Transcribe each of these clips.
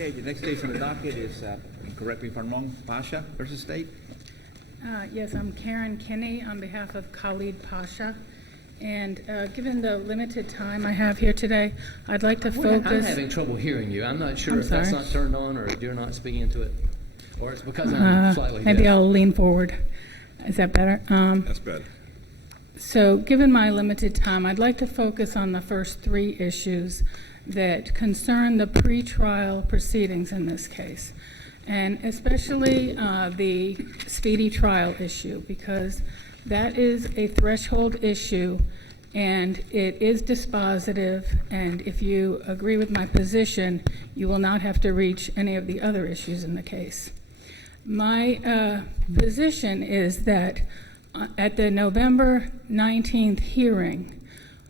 Okay, the next case on the docket is, correct me if I'm wrong, Pasha versus State. Yes, I'm Karen Kinney on behalf of Khalid Pasha. And given the limited time I have here today, I'd like to focus... I'm having trouble hearing you. I'm not sure if that's not turned on or you're not speaking into it. Or it's because I'm slightly Maybe deaf. I'll lean forward. Is that better? That's better. So given my limited time, I'd like to focus on the first three issues that concern the pretrial proceedings in this case. and especially the speedy trial issue, because that is a threshold issue and it is dispositive, and if you agree with my position, you will not have to reach any of the other issues in the case. My position is that at the November 19th hearing,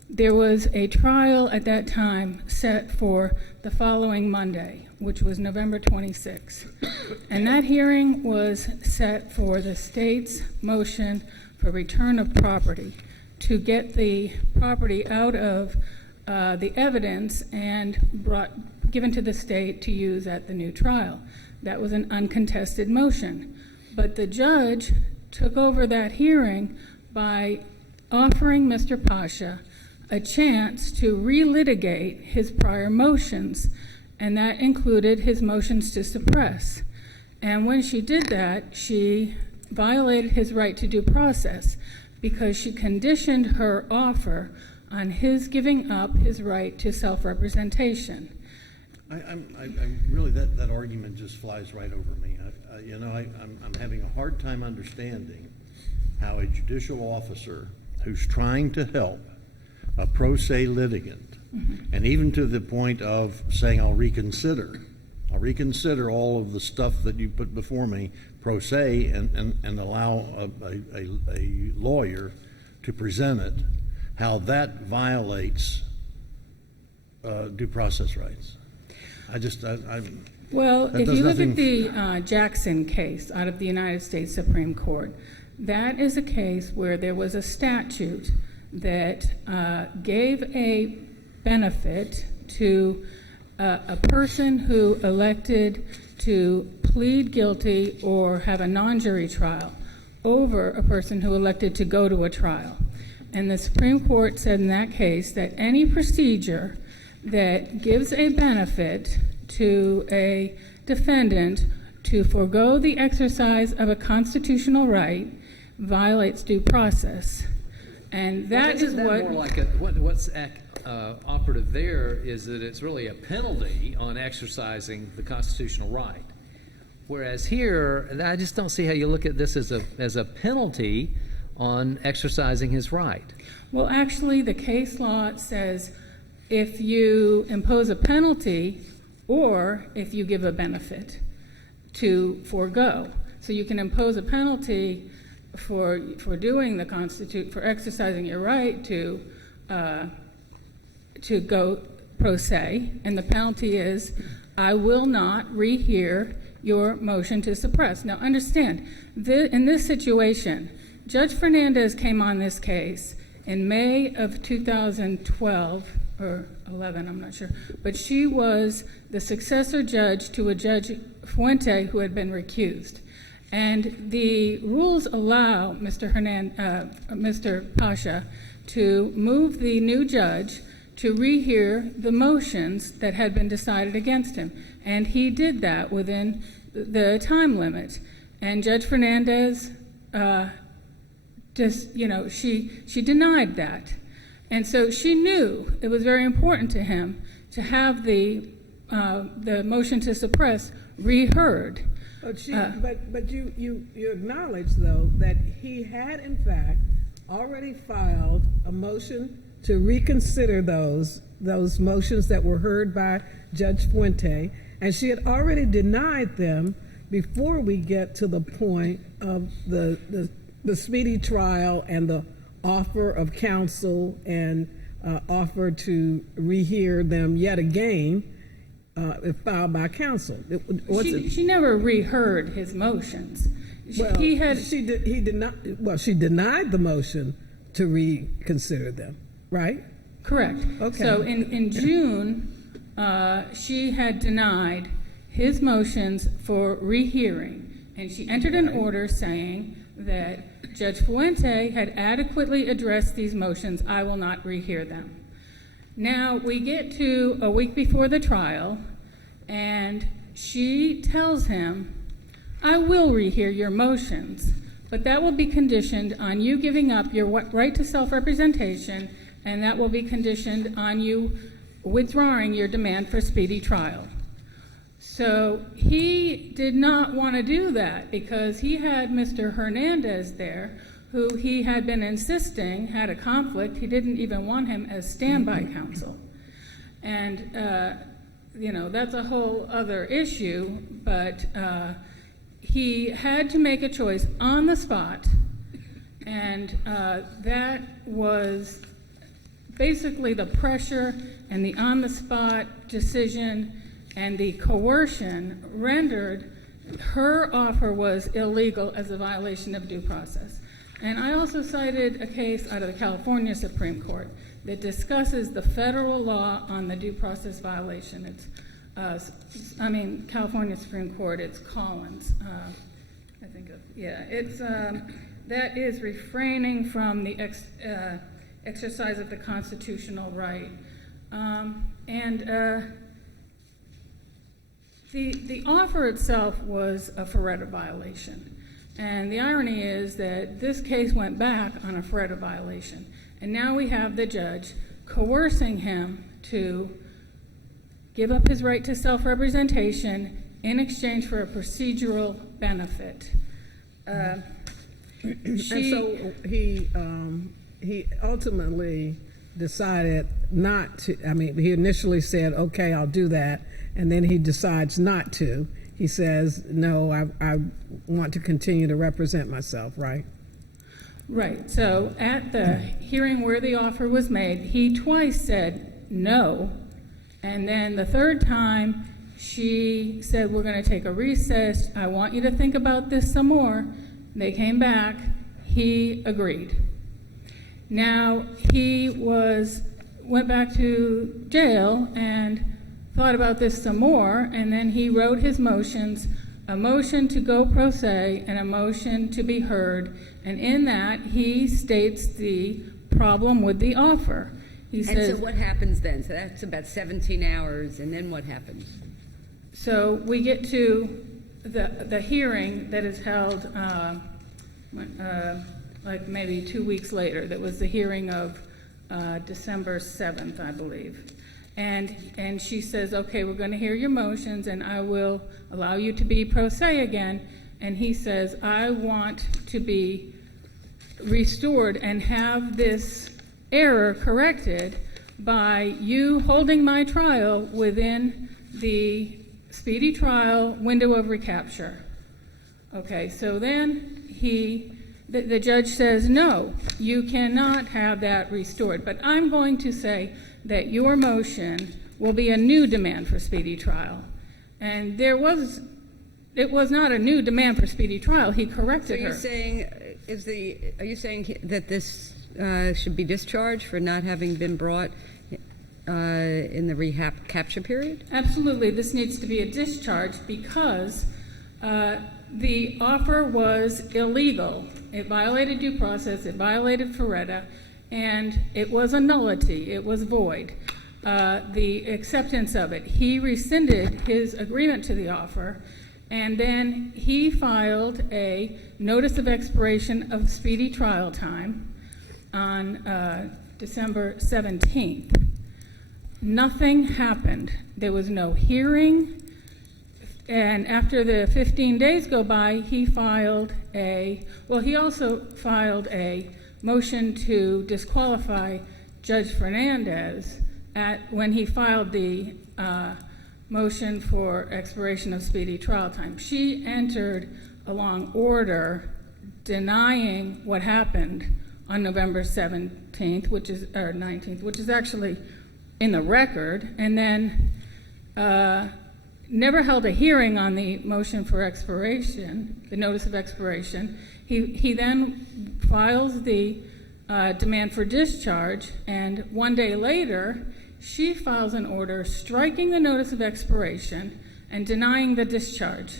there was a trial at that time set for the following Monday, which was November 26th. And that hearing was set for the state's motion for return of property, to get the property out of the evidence and given to the state to use at the new trial. That was an uncontested motion. But the judge took over that hearing by offering Mr. Pasha a chance to relitigate his prior motions, and that included his motions to suppress. And when she did that, she violated his right to due process because she conditioned her offer on his giving up his right to self-representation. I'm really, that argument just flies right over me. I'm having a hard time understanding how a judicial officer who's trying to help a pro se litigant, and even to the point of saying, I'll reconsider all of the stuff that you put before me pro se, and allow a lawyer to present it, how that violates due process rights. Well, if you look at the Jackson case out of the United States Supreme Court, that is a case where there was a statute that gave a benefit to a person who elected to plead guilty or have a non-jury trial over a person who elected to go to a trial. And the Supreme Court said in that case that any procedure that gives a benefit to a defendant to forego the exercise of a constitutional right violates due process. And that is what... More like what's operative there is that it's really a penalty on exercising the constitutional right. Whereas here, I just don't see how you look at this as a penalty on exercising his right. Well, actually, the case law says if you impose a penalty or if you give a benefit to forego. So you can impose a penalty for doing the for exercising your right to go pro se, and the penalty is I will not rehear your motion to suppress. Now understand, in this situation, Judge Fernandez came on this case in May of 2012 or 11, I'm not sure, but she was the successor judge to a Judge Fuente who had been recused. And the rules allow Mr. Pasha to move the new judge to rehear the motions that had been decided against him. And he did that within the time limit. And Judge Fernandez she denied that. And so she knew it was very important to him to have the motion to suppress reheard. But you acknowledge, though, that he had, in fact, already filed a motion to reconsider those motions that were heard by Judge Fuente, and she had already denied them before we get to the point of the speedy trial and the offer of counsel and offer to rehear them yet again. Filed by counsel. She never reheard his motions. She denied the motion to reconsider them, right? Correct. Okay. So in June, she had denied his motions for rehearing, and she entered an order saying that Judge Fuente had adequately addressed these motions. I will not rehear them. Now, we get to a week before the trial, and she tells him, I will rehear your motions, but that will be conditioned on you giving up your right to self-representation, and that will be conditioned on you withdrawing your demand for speedy trial. So So he did not want to do that because he had Mr. Hernandez there, who he had been insisting had a conflict. He didn't even want him as standby counsel. And, that's a whole other issue, but he had to make a choice on the spot, and that was basically the pressure and the on-the-spot decision and the coercion rendered her offer was illegal as a violation of due process. And I also cited a case out of the California Supreme Court that discusses the federal law on the due process violation. It's, California Supreme Court, it's Collins. That is refraining from the exercise of the constitutional right. The offer itself was a FRERETA violation. And the irony is that this case went back on a FRERETA violation. And now we have the judge coercing him to give up his right to self-representation in exchange for a procedural benefit. And so he ultimately decided not to. He initially said, okay, I'll do that. And then he decides not to. He says, no, I want to continue to represent myself, right? Right. So at the hearing where the offer was made, he twice said no. And then the third time, she said, we're going to take a recess. I want you to think about this some more. They came back. He agreed. Now, he went back to jail and thought about this some more, and then he wrote his motions, a motion to go pro se and a motion to be heard, and in that he states the problem with the offer. He says, and so what happens then? So that's about 17 hours, and then what happens? So we get to the hearing that is held like maybe 2 weeks later. That was the hearing of December 7th, I believe. And she says, okay, we're going to hear your motions, and I will allow you to be pro se again. And he says, I want to be restored and have this error corrected by you holding my trial within the speedy trial window of recapture. Okay, so then the judge says, no, you cannot have that restored. But I'm going to say that your motion will be a new demand for speedy trial. And it was not a new demand for speedy trial. He corrected her. So are you saying that this should be discharged for not having been brought in the rehab capture period? Absolutely, this needs to be a discharge because the offer was illegal. It violated due process, it violated FRERETA, and it was a nullity, it was void. The acceptance of it. He rescinded his agreement to the offer, and then he filed a notice of expiration of speedy trial time on December 17th. Nothing happened. There was no hearing. And after the 15 days go by, he also filed a motion to disqualify Judge Fernandez when he filed the motion for expiration of speedy trial time. She entered a long order denying what happened on November 17th, or 19th, which is actually in the record, and then never held a hearing on the motion for expiration, the notice of expiration. He then files the demand for discharge, and 1 day later, she files an order striking the notice of expiration and denying the discharge.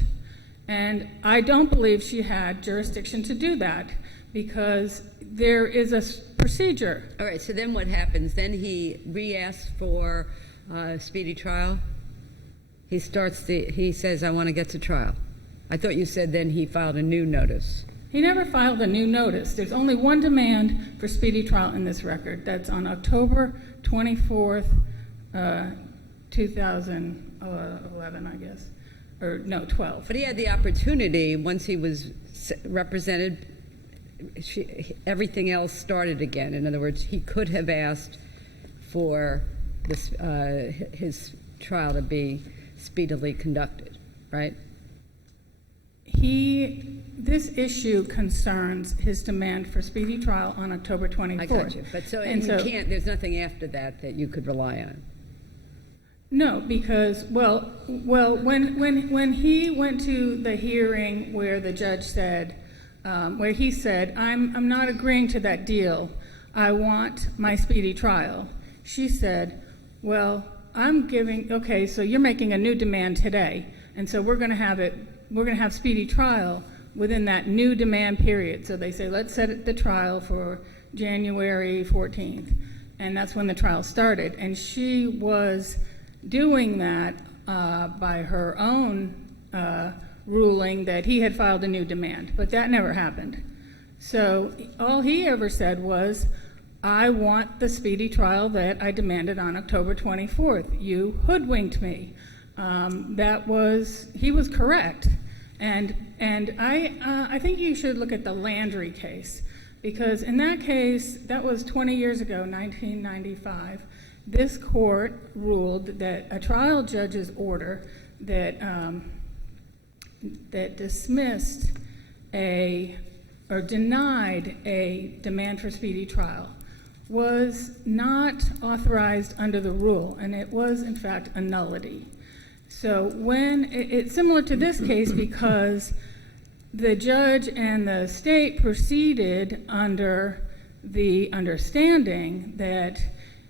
And I don't believe she had jurisdiction to do that because there is a procedure. All right, so then what happens? Then he re-asks for speedy trial? He says, I want to get to trial. I thought you said then he filed a new notice. He never filed a new notice. There's only one demand for speedy trial in this record. That's on October 24th, 2011, I guess. or no, 12. But he had the opportunity, once he was represented, everything else started again. In other words, he could have asked for this, his trial to be speedily conducted, right? This issue concerns his demand for speedy trial on October 24th. I got you. But you can't, there's nothing after that that you could rely on. No, because, when he went to the hearing where the judge said, where he said, I'm not agreeing to that deal, I want my speedy trial, she said, well, okay, so you're making a new demand today, and so we're going to have speedy trial within that new demand period. So they say, let's set the trial for January 14th, and that's when the trial started. And she was doing that by her own ruling that he had filed a new demand, but that never happened. So all he ever said was, I want the speedy trial that I demanded on October 24th. You hoodwinked me. He was correct. And I think you should look at the Landry case, because in that case, that was 20 years ago, 1995, this court ruled that a trial judge's order that dismissed or denied a demand for speedy trial was not authorized under the rule, and it was in fact a nullity. So when it's similar to this case, because the judge and the state proceeded under the understanding that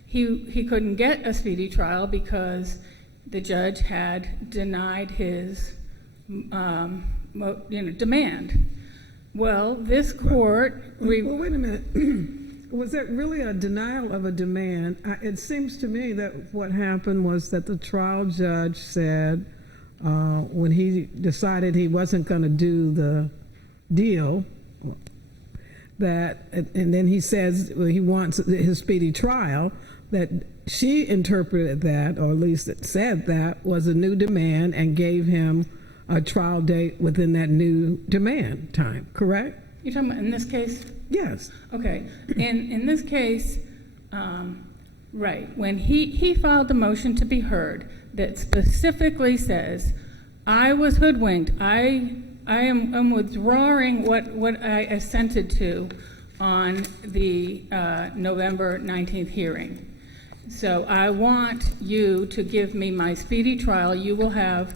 he couldn't get a speedy trial because the judge had denied his demand. Well, this court... Well, wait a minute. Was that really a denial of a demand? It seems to me that what happened was that the trial judge said, when he decided he wasn't going to do the deal, and then he says he wants his speedy trial, that she interpreted that, or at least it said that, was a new demand and gave him a trial date within that new demand time, correct? You're talking about in this case? Yes. Okay. In this case, right, when he filed the motion to be heard that specifically says, I was hoodwinked, I'm withdrawing what I assented to on the November 19th hearing. So I want you to give me my speedy trial. You will have...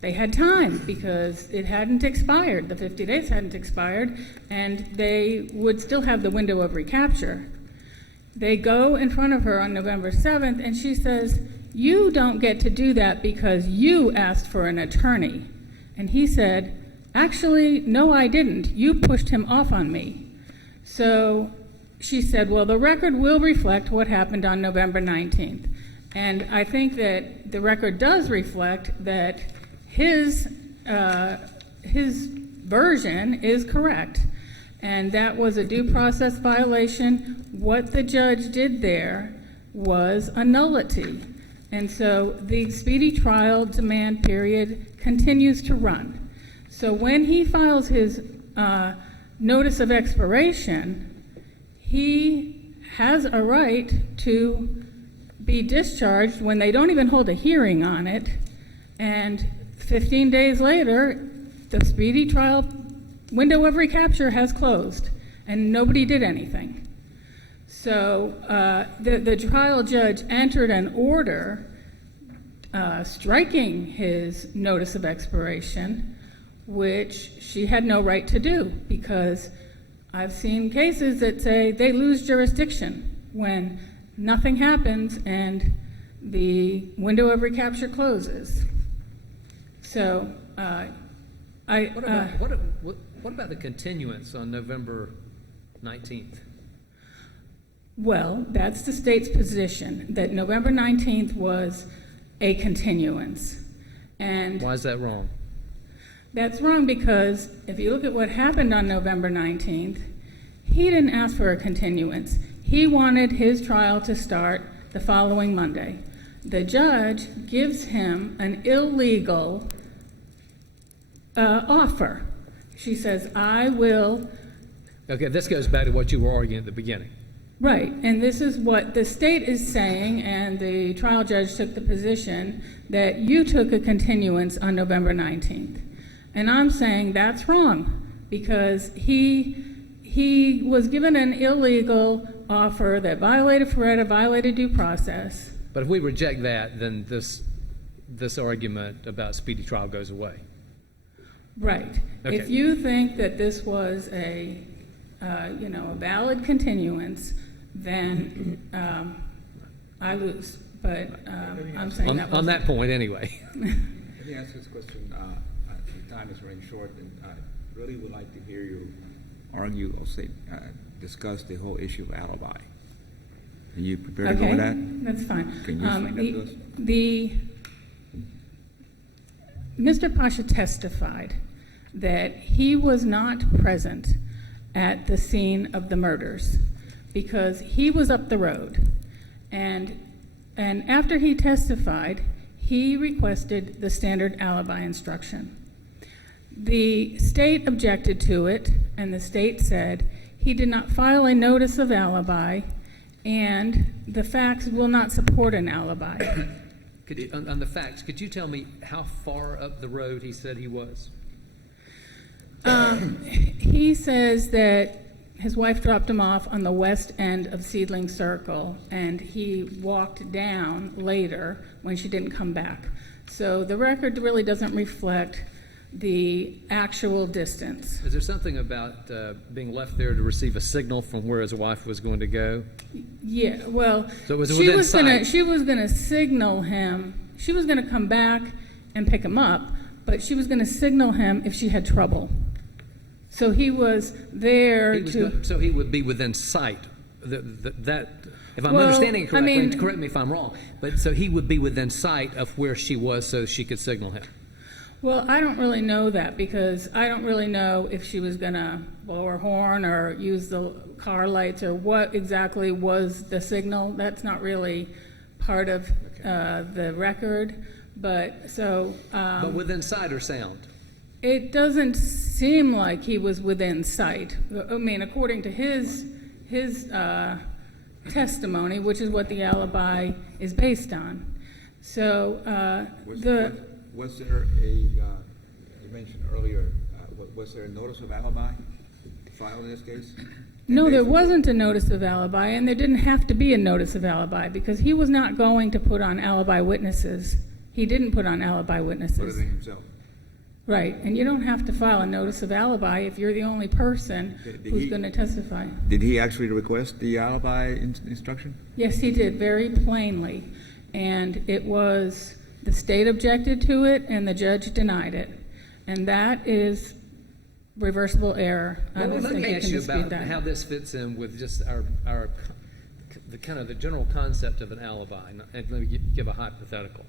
They had time because it hadn't expired. The 50 days hadn't expired, and they would still have the window of recapture. They go in front of her on November 7th, and she says, you don't get to do that because you asked for an attorney. And he said, actually, no, I didn't. You pushed him off on me. So she said, well, the record will reflect what happened on November 19th. And I think that the record does reflect that his version is correct, and that was a due process violation. What the judge did there was a nullity, and so the speedy trial demand period continues to run. So when he files his notice of expiration, he has a right to be discharged when they don't even hold a hearing on it, and 15 days later, the speedy trial window of recapture has closed, and nobody did anything. So the trial judge entered an order striking his notice of expiration, which she had no right to do, because I've seen cases that say they lose jurisdiction when nothing happens and the window of recapture closes. So, What about the continuance on November 19th? Well, that's the state's position, that November 19th was a continuance. And Why is that wrong? that's wrong because if you look at what happened on November 19th, he didn't ask for a continuance. He wanted his trial to start the following Monday. The judge gives him an illegal offer. She says, I will, Okay, this goes back to what you were arguing at the beginning. right, and this is what the state is saying, and the trial judge took the position that you took a continuance on November 19th. And I'm saying that's wrong, because he was given an illegal offer that violated FREDA, violated due process. But if we reject that, then this argument about speedy trial goes away. Right. Okay. If you think that this was a valid continuance, then I lose. But I'm saying that was On that point, anyway. Let me ask this question. The time is running short, and I really would like to hear you argue or discuss the whole issue of alibi. Are you prepared to go with that? That's fine. Can you explain that to us? Mr. Pasha testified that he was not present at the scene of the murders because he was up the road. And after he testified, he requested the standard alibi instruction. The state objected to it, and the state said he did not file a notice of alibi, and the facts will not support an alibi. On the facts, could you tell me how far up the road he said he was? He says that his wife dropped him off on the west end of Seedling Circle, and he walked down later when she didn't come back. So the record really doesn't reflect the actual distance. Is there something about being left there to receive a signal from where his wife was going to go? Yeah, well, So it was she within was sight. she was gonna signal him. She was gonna come back and pick him up, but she was gonna signal him if she had trouble. So he was there So he would be within sight. That, if I'm Well, understanding it I correctly, mean- and correct me if I'm wrong, but so he would be within sight of where she was so she could signal him. Well, I don't really know that because I don't really know if she was going to blow her horn or use the car lights or what exactly was the signal. That's not really part of the record. But so But within sight or sound? it doesn't seem like he was within sight. I mean, according to his testimony, which is what the alibi is based on. So Was there you mentioned earlier, was there a notice of alibi filed in this case? no, there wasn't a notice of alibi, and there didn't have to be a notice of alibi because he was not going to put on alibi witnesses. He didn't put on alibi Put it witnesses. in himself. Right, and you don't have to file a notice of alibi if you're the only person Did who's he- going to testify. Did he actually request the alibi instruction? Yes, he did, very plainly. And it was, the state objected to it, and the judge denied it. And that is reversible error. I Well, don't let think me you ask can you dispute about that. how this fits in with just the kind of the general concept of an alibi. And let me give a hypothetical.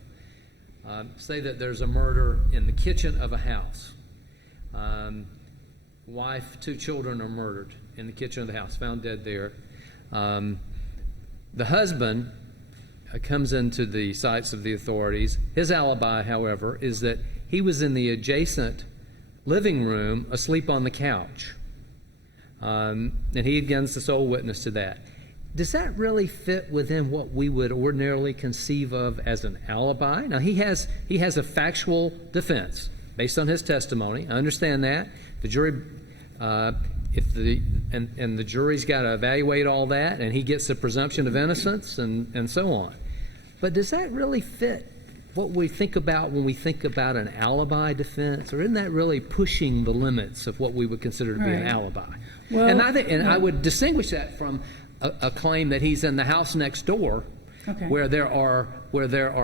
Say that there's a murder in the kitchen of a house. Wife, 2 children are murdered in the kitchen of the house, found dead there. The husband comes into the sights of the authorities. His alibi, however, is that he was in the adjacent living room asleep on the couch. And he again is the sole witness to that. Does that really fit within what we would ordinarily conceive of as an alibi? Now, he has a factual defense based on his testimony. I understand that. The jury, and the jury's got to evaluate all that, and he gets a presumption of innocence and so on. But does that really fit what we think about when we think about an alibi defense, or isn't that really pushing the limits of what we would consider to be an Right. alibi? Well, And I would distinguish that from a claim that he's in the house next door, Okay. where there are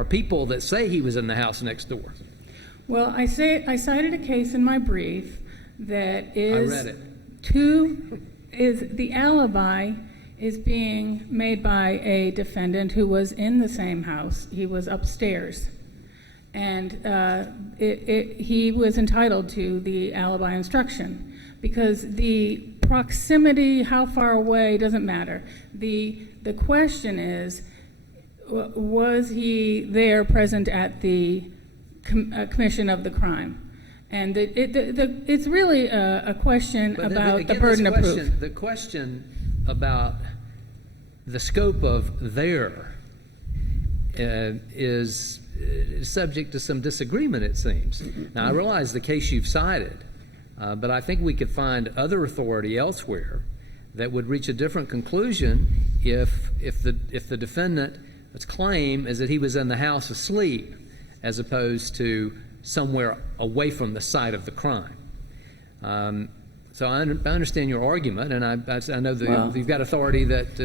people that say he was in the house next door. Well, I cited a case in my brief that is read it. The alibi is being made by a defendant who was in the same house. He was upstairs, and he was entitled to the alibi instruction because the proximity, how far away, doesn't matter. The question is, was he there present at the commission of the crime? And it's really a question But then about the again, burden of this proof. The question about the scope of there is subject to some disagreement, it seems. Now, I realize the case you've cited, but I think we could find other authority elsewhere that would reach a different conclusion if the defendant's claim is that he was in the house asleep as opposed to somewhere away from the site of the crime. So I understand your argument, and I know that you've got authority that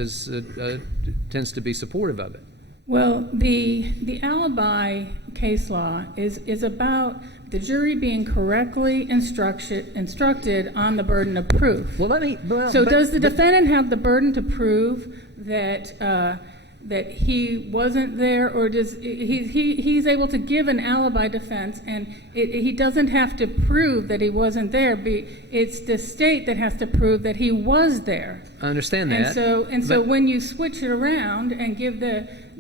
tends to be supportive of it. Well, the alibi case law is about the jury being correctly instructed on the burden of proof. Well, Does the defendant have the burden to prove that he wasn't there, or does he's able to give an alibi defense, and he doesn't have to prove that he wasn't there? It's the state that has to prove that he was there. I understand that. And so when you switch it around and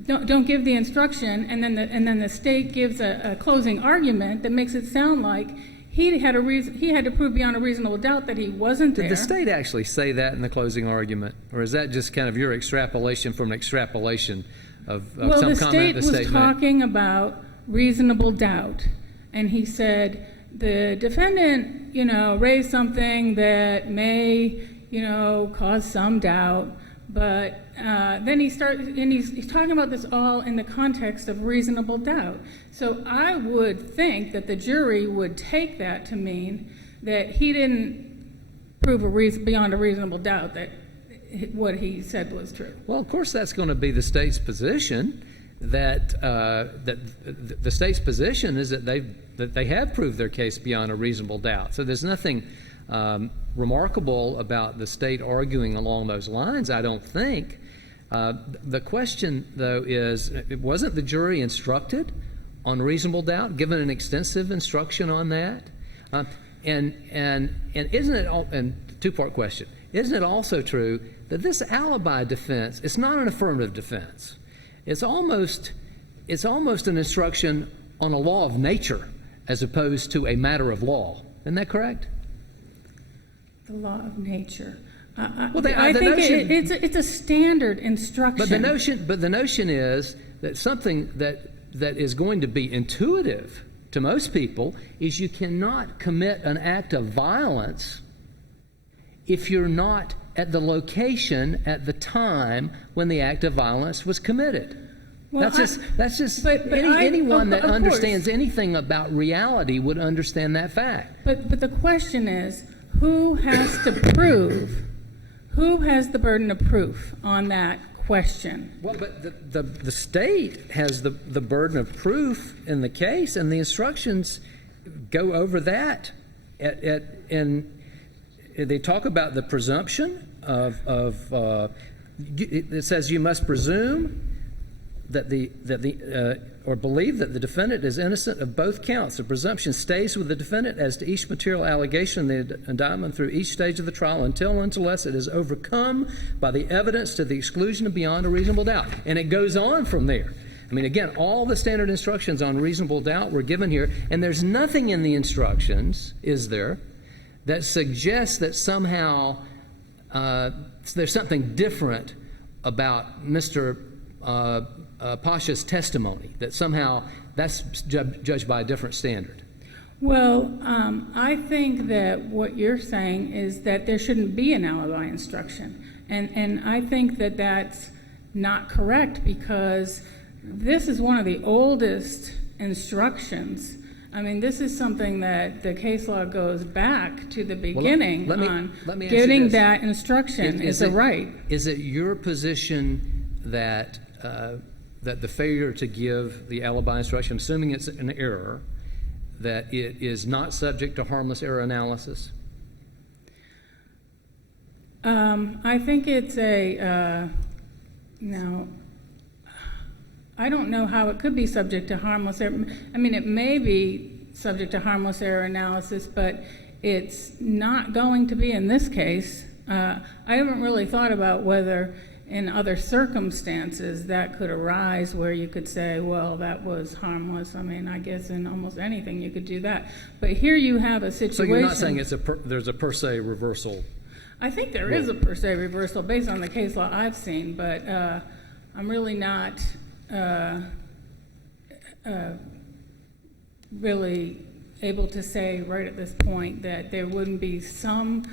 don't give the instruction, and then the state gives a closing argument that makes it sound like he had to prove beyond a reasonable doubt that he wasn't there. Did the state actually say that in the closing argument, or is that just kind of your extrapolation from an extrapolation of some comment the state was talking about reasonable doubt, and he said the defendant, raised something that may, cause some doubt, but then he's talking about this all in the context of reasonable doubt. So I would think that the jury would take that to mean that he didn't prove beyond a reasonable doubt that what he said was true. Well, of course, that's going to be the state's position. That the state's position is that they have proved their case beyond a reasonable doubt. So there's nothing remarkable about the state arguing along those lines, I don't think. The question, though, is, wasn't the jury instructed on reasonable doubt, given an extensive instruction on that? And isn't it all, and two-part question, isn't it also true that this alibi defense is not an affirmative defense? It's almost an instruction on a law of nature as opposed to a matter of law. Isn't that correct? The law of nature. I the think notion, it's a standard instruction. But the notion is that something that is going to be intuitive to most people is you cannot commit an act of violence if you're not at the location at the time when the act of violence was committed. Well, that's just anyone that understands anything about reality would understand that fact. But the question is, who has to prove? Who has the burden of proof on that question? Well, but the state has the burden of proof in the case, and the instructions go over that. And they talk about the presumption it says you must presume or believe that the defendant is innocent of both counts. The presumption stays with the defendant as to each material allegation in the indictment through each stage of the trial until and unless it is overcome by the evidence to the exclusion of beyond a reasonable doubt. And it goes on from there. I mean, again, all the standard instructions on reasonable doubt were given here, and there's nothing in the instructions, is there, that suggests that somehow there's something different about Mr. Pasha's testimony, that somehow that's judged by a different standard. Well, I think that what you're saying is that there shouldn't be an alibi instruction. And I think that that's not correct, because this is one of the oldest instructions. I mean, this is something that the case law goes back to the beginning on getting that instruction is a right. Is it your position that the failure to give the alibi instruction, assuming it's an error, that it is not subject to harmless error analysis? I think it's now, I don't know how it could be subject to harmless error. I mean, it may be subject to harmless error analysis, but it's not going to be in this case. I haven't really thought about whether in other circumstances that could arise where you could say, well, that was harmless. I mean, I guess in almost anything you could do that. But here you have a situation. So you're not saying there's a per se reversal? I think there is a per se reversal based on the case law I've seen, but I'm really not really able to say right at this point that there wouldn't be some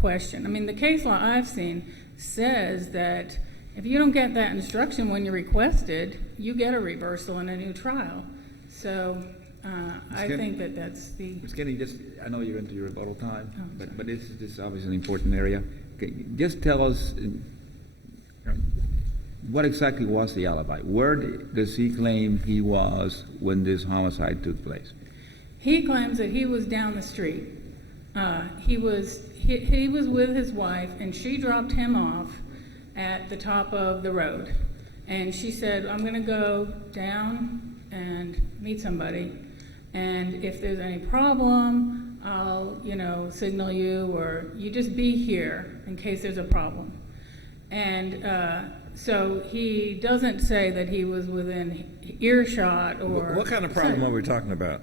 question. I mean, the case law I've seen says that if you don't get that instruction when you requested, you get a reversal in a new trial. So I think that's the... Ms. Kennedy, just, I know you're into your rebuttal time, but this is obviously an important area. Okay, just tell us what exactly was the alibi? Where does he claim he was when this homicide took place? He claims that he was down the street. He was with his wife, and she dropped him off at the top of the road. And she said, I'm going to go down and meet somebody. And if there's any problem, I'll, signal you, or you just be here in case there's a problem. And so he doesn't say that he was within earshot or... What kind of problem are we talking about?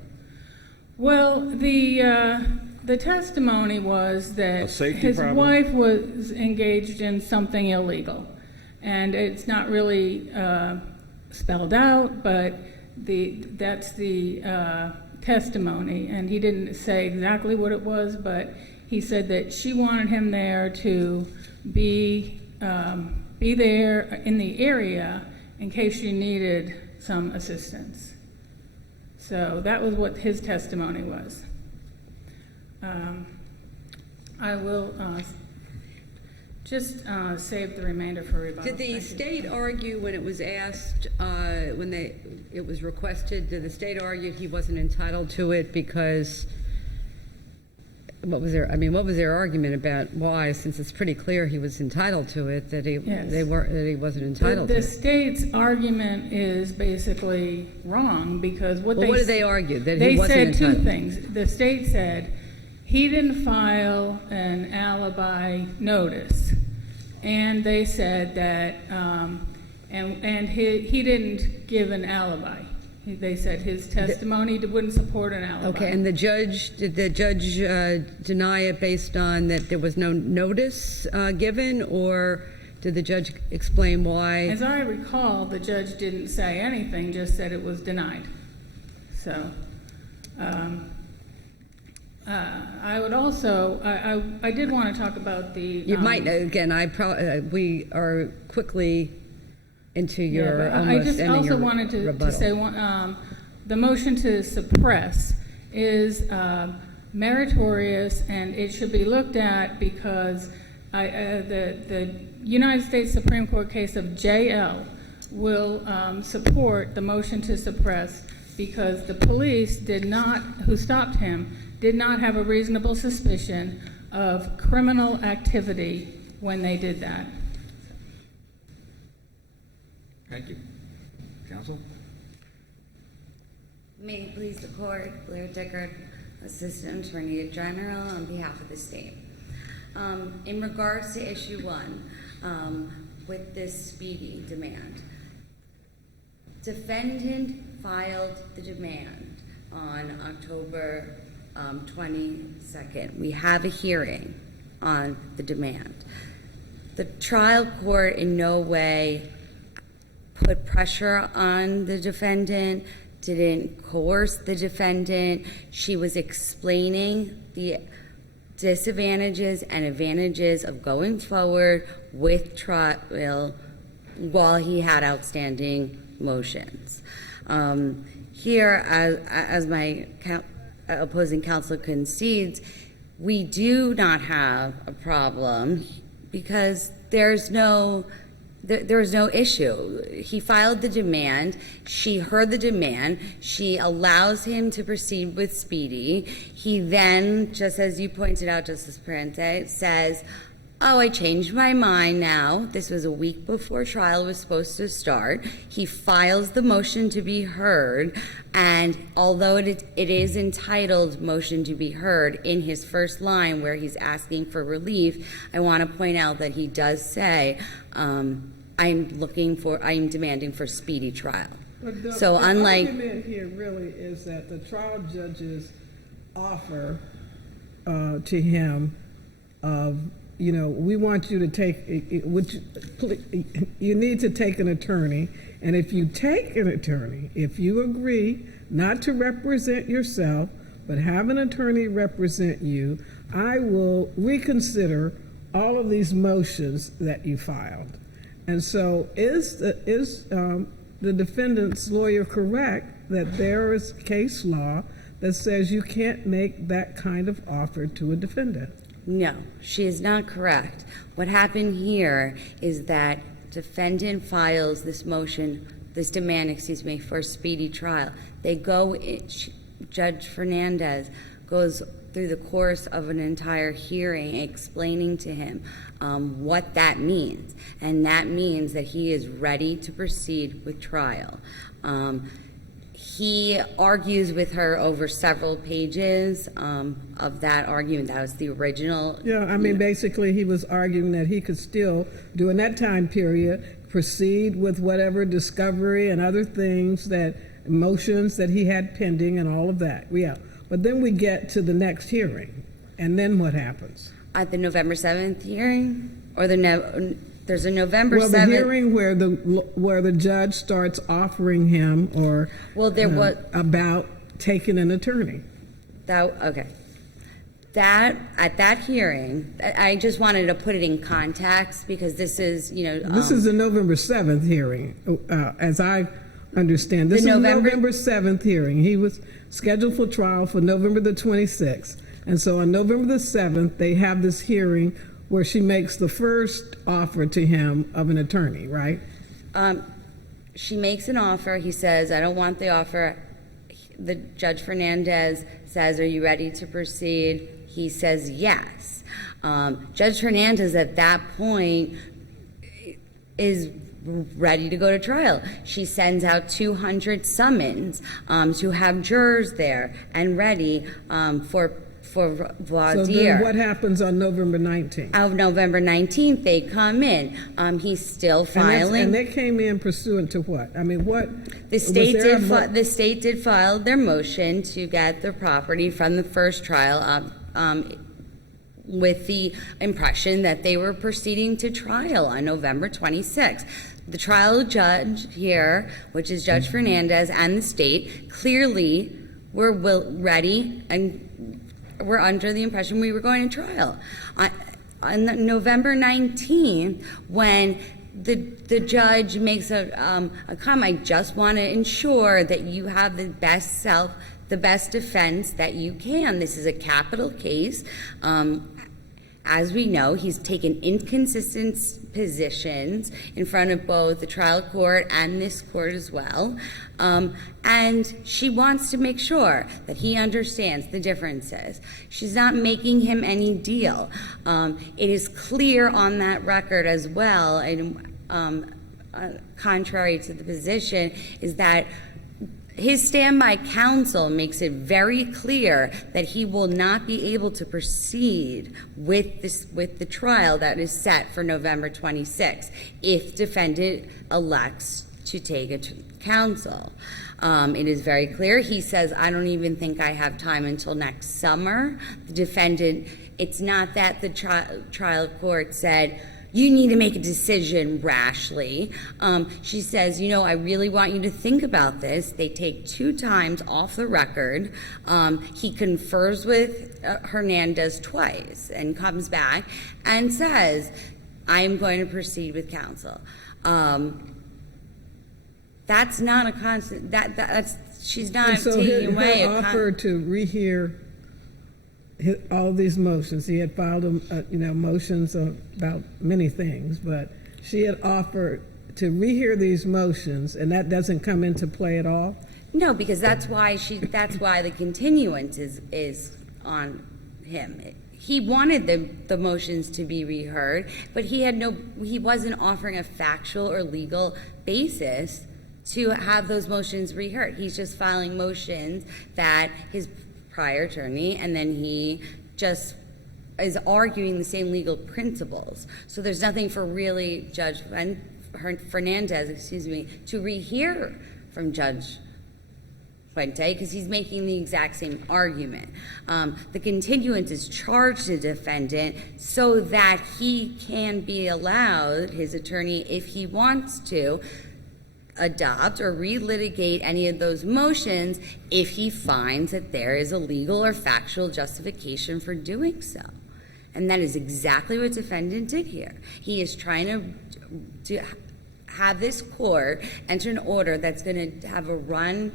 Well, the testimony was that his wife was engaged in something illegal. And it's not really spelled out, but that's the testimony. And he didn't say exactly what it was, but he said that she wanted him there to be there in the area in case she needed some assistance. So that was what his testimony was. I will just save the remainder for rebuttal. Did the state argue when it was asked, it was requested, did the state argue he wasn't entitled to it because, what was their argument about why, since it's pretty clear he was entitled to it, that he wasn't entitled to it? The state's argument is basically wrong because what did they argue? That they he wasn't said entitled? Two things. The state said he didn't file an alibi notice, and they said that he didn't give an alibi. They said his testimony wouldn't support an alibi. Okay, and did the judge deny it based on that there was no notice given, or did the judge explain why? As I recall, the judge didn't say anything, just said it was denied. So I would also, I did want to talk about the... You might, again, we are quickly into your I just also wanted to say the motion to suppress is meritorious, and it should be looked at because the United States Supreme Court case of JL will support the motion to suppress because the police who stopped him did not have a reasonable suspicion of criminal activity when they did that. Thank you. Counsel? May it please the court, Blair Dickard, Assistant Attorney General on behalf of the state. In regards to issue 1, with this speedy demand, defendant filed the demand on October 22nd. We have a hearing on the demand. The trial court in no way put pressure on the defendant, didn't coerce the defendant. She was explaining the disadvantages and advantages of going forward with trial while he had outstanding motions. Here, as my opposing counsel concedes, we do not have a problem because there's no issue. He filed the demand. She heard the demand. She allows him to proceed with speedy. He then, just as you pointed out, Justice Parente, says, oh, I changed my mind now. This was a week before trial was supposed to start. He files the motion to be heard, and although it is entitled motion to be heard, in his first line where he's asking for relief, I want to point out that he does say, I'm demanding for speedy trial. But the unlike argument here really is that the trial judge's offer to him of, we want you to take, you need to take an attorney, and if you take an attorney, if you agree not to represent yourself, but have an attorney represent you, I will reconsider all of these motions that you filed. And so is the defendant's lawyer correct that there is case law that says you can't make that kind of offer to a defendant? No, she is not correct. What happened here is that defendant files this demand, for a speedy trial. Judge Fernandez goes through the course of an entire hearing explaining to him what that means. And that means that he is ready to proceed with trial. He argues with her over several pages of that argument. That was the original. Yeah, basically he was arguing that he could still, during that time period, proceed with whatever discovery and other things, motions that he had pending and all of that. Yeah. But then we get to the next hearing, and then what happens? At the November 7th hearing? Or there's a November 7th... Well, the hearing where the judge starts offering him about taking an attorney. Okay. At that hearing, I just wanted to put it in context because this is, this is the November 7th hearing, as I understand. This is November 7th hearing. He was scheduled for trial for November the 26th. And so on November the 7th, they have this hearing where she makes the first offer to him of an attorney, right? She makes an offer. He says, I don't want the offer. The Judge Fernandez says, are you ready to proceed? He says, yes. Judge Fernandez at that point is ready to go to trial. She sends out 200 summons to have jurors there and ready for voir dire. So then what happens on November 19th? On November 19th, they come in. He's still filing. And they came in pursuant to what? What? The state did file their motion to get the property from the first trial with the impression that they were proceeding to trial on November 26th. The trial judge here, which is Judge Fernandez, and the state clearly were ready and were under the impression we were going to trial. On November 19th, when the judge makes a comment, I just want to ensure that you have the best defense that you can. This is a capital case. As we know, he's taken inconsistent positions in front of both the trial court and this court as well. And she wants to make sure that he understands the differences. She's not making him any deal. It is clear on that record as well, and contrary to the position, is that his standby counsel makes it very clear that he will not be able to proceed with the trial that is set for November 26th if defendant elects to take a counsel. It is very clear. He says, I don't even think I have time until next summer. The defendant, it's not that the trial court said, you need to make a decision rashly. She says, I really want you to think about this. They take 2 times off the record. He confers with Hernandez twice and comes back and says, I'm going to proceed with counsel. That's not a constant, she's not taking away her offer to rehear all these motions. He had filed, motions about many things, but she had offered to rehear these motions, and that doesn't come into play at all? No, because that's why the continuance is on him. he wanted the motions to be reheard, but he wasn't offering a factual or legal basis to have those motions reheard. He's just filing motions that his prior attorney, and then he just is arguing the same legal principles. So there's nothing for really Judge Fernandez, to rehear from Judge Fuente, because he's making the exact same argument. The continuance is charged the defendant so that he can be allowed, his attorney, if he wants to, adopt or relitigate any of those motions if he finds that there is a legal or factual justification for doing so. And that is exactly what defendant did here. He is trying to have this court enter an order that's going to have an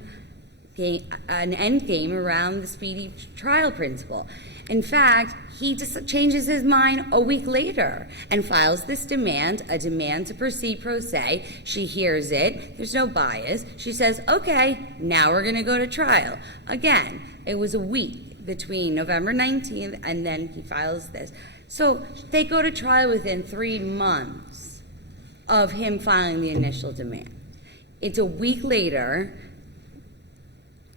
end game around the speedy trial principle. In fact, he just changes his mind a week later and files this demand, a demand to proceed pro se. She hears it. There's no bias. She says, okay, now we're going to go to trial. Again, it was a week between November 19th and then he files this. So they go to trial within 3 months of him filing the initial demand. It's a week later,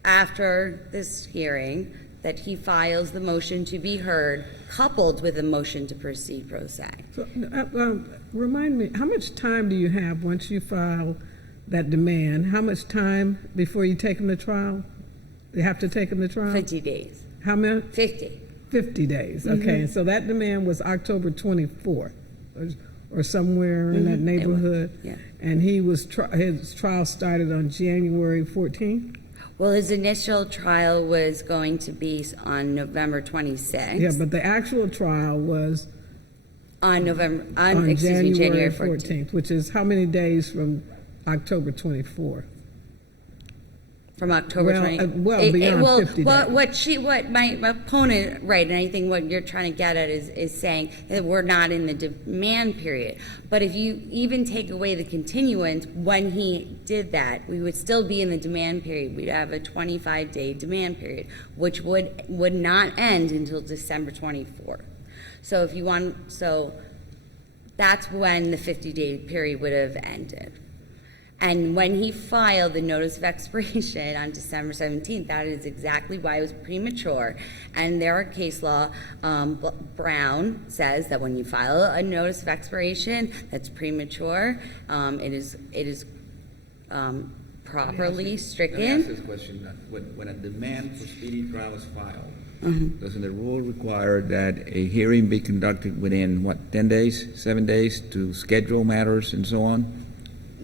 after this hearing, that he files the motion to be heard, coupled with a motion to proceed pro se. So, remind me, how much time do you have once you file that demand? How much time before you take him to trial? You have to take him to trial? 50 days. How many? 50. 50 days, okay. And so that demand was October 24th or somewhere in that neighborhood. Yeah. And he was his trial started on January 14th? Well, his initial trial was going to be on November 26th. Yeah, but the actual trial was on January 14th, which is how many days from October 24th? From October 20th. Beyond 50 days. What my opponent, right, and I think what you're trying to get at is saying that we're not in the demand period. But if you even take away the continuance, when he did that, we would still be in the demand period. We'd have a 25-day demand period, which would not end until December 24th. So that's when the 50-day period would have ended. And when he filed the notice of expiration on December 17th, that is exactly why it was premature. And there are case law, Brown says that when you file a notice of expiration that's premature, it is properly stricken. Let me ask this question. When a demand for speedy trial is filed, doesn't the rule require that a hearing be conducted within, 10 days, 7 days, to schedule matters and so on?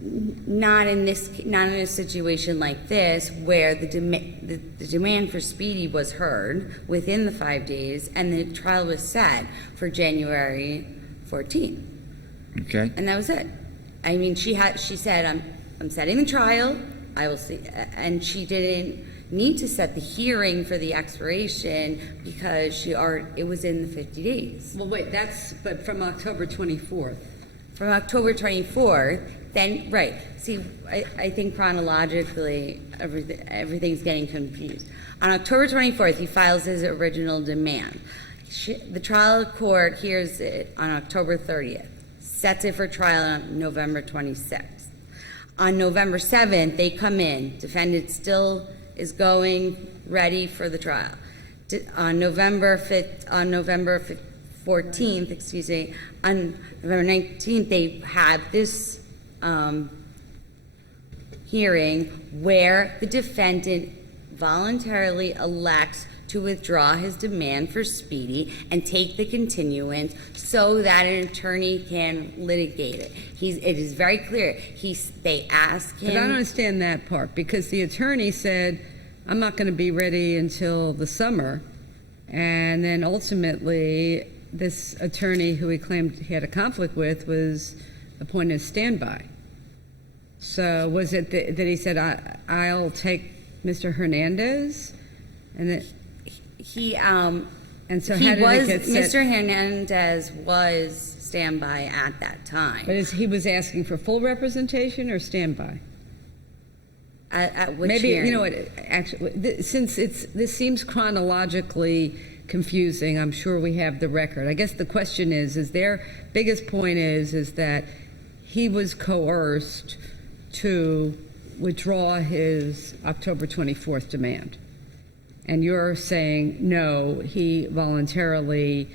Not in a situation like this where the demand for speedy was heard within the 5 days and the trial was set for January 14th. Okay. And that was it. I mean, she said, I'm setting the trial. I will see, and she didn't need to set the hearing for the expiration because it was in the 50 days. Well, wait, but from October 24th. From October 24th, then, right. See, I think chronologically, everything's getting confused. On October 24th, he files his original demand. The trial court hears it on October 30th, sets it for trial on November 26th. On November 7th, they come in. Defendant still is ready for the trial. On November 14th, on November 19th, they have this hearing where the defendant voluntarily elects to withdraw his demand for speedy and take the continuance so that an attorney can litigate it. It is very clear. They ask him. But I don't understand that part because the attorney said, I'm not going to be ready until the summer. And then ultimately, this attorney who he claimed he had a conflict with was appointed as standby. So was it that he said, I'll take Mr. Hernandez? And that and so how did it get set? Mr. Hernandez was standby at that time. But he was asking for full representation or standby? At which Maybe hearing? you know what? Actually, since this seems chronologically confusing. I'm sure we have the record. I guess the question is their biggest point is that he was coerced to withdraw his October 24th demand. And you're saying, no, he voluntarily